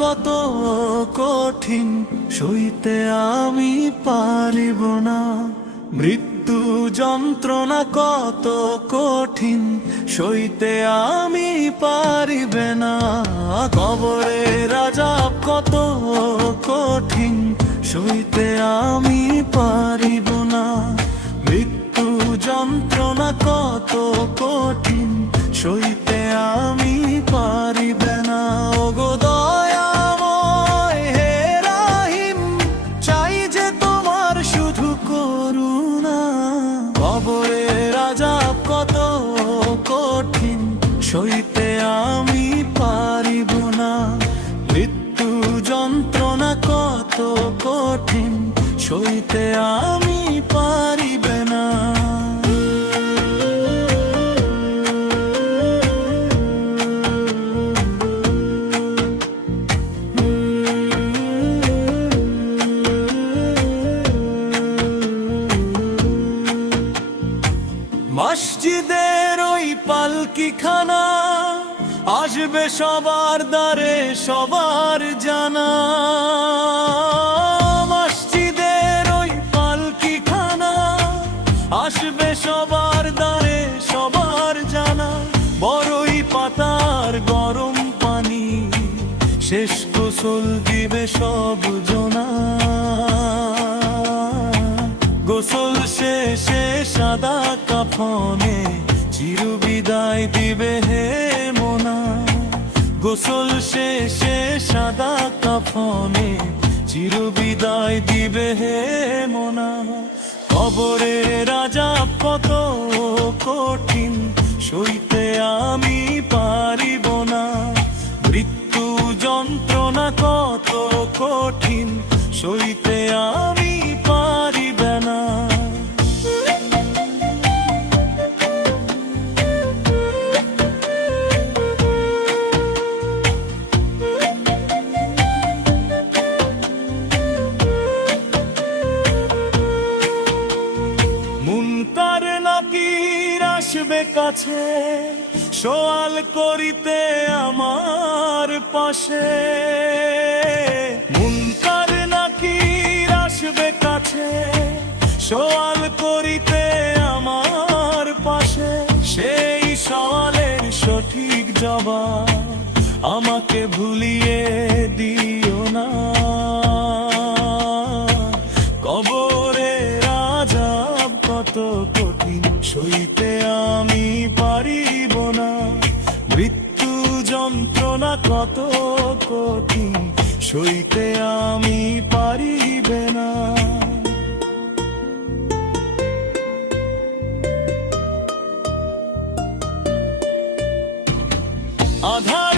কত কঠিন, সইতে আমি পারিব না। মৃত্যু যন্ত্রণা কত কঠিন, সইতে আমি পারিবে না। কবরের আযাব কত কঠিন, সইতে আমি পারিব না। মৃত্যু যন্ত্রণা কত কঠিন, সইতে আমি পারিবে না। ওগো দয়াময় হে রাহিম, চাই যে তোমার শুধু করুণা। কবরের আযাব কত কঠিন, সইতে আমি পারিব না। মৃত্যু যন্ত্রণা কত কঠিন, সইতে আমি পারিবে না। মসজিদের ওই পালকিখানা আসবে সবার দ্বারে সবার জানা। মসজিদের ওই পালকিখানা আসবে সবার দ্বারে সবার জানা। বড়ই পাতার গরম পানি শেষ গোসল দিবে সব জনা। গোসল শেষে সাদা কাফনে চির বিদায় দিবে হে মোনা। গোসল শেষে সাদা কাফনে চির বিদায় দিবে হে মোনা। কবরের আযাব কত কঠিন, সইতে আমি পারিব না। মৃত্যু যন্ত্রণা কত কঠিন, সইতে আমি পারিবে না। মুনকার নাকির আসবে কাছে, সওয়াল করিতে আমার পাশে। মুনকার নাকির আসবে কাছে, সওয়াল করিতে আমার পাশে। সেই সওয়ালের সঠিক জবাব আমাকে ভুলিয়ে দিও না। কবরের আযাব কত কঠিন, সইতে আমি পারিব না। মৃত্যু যন্ত্রণা কত কঠিন, সইতে আমি পারিবে না। আধার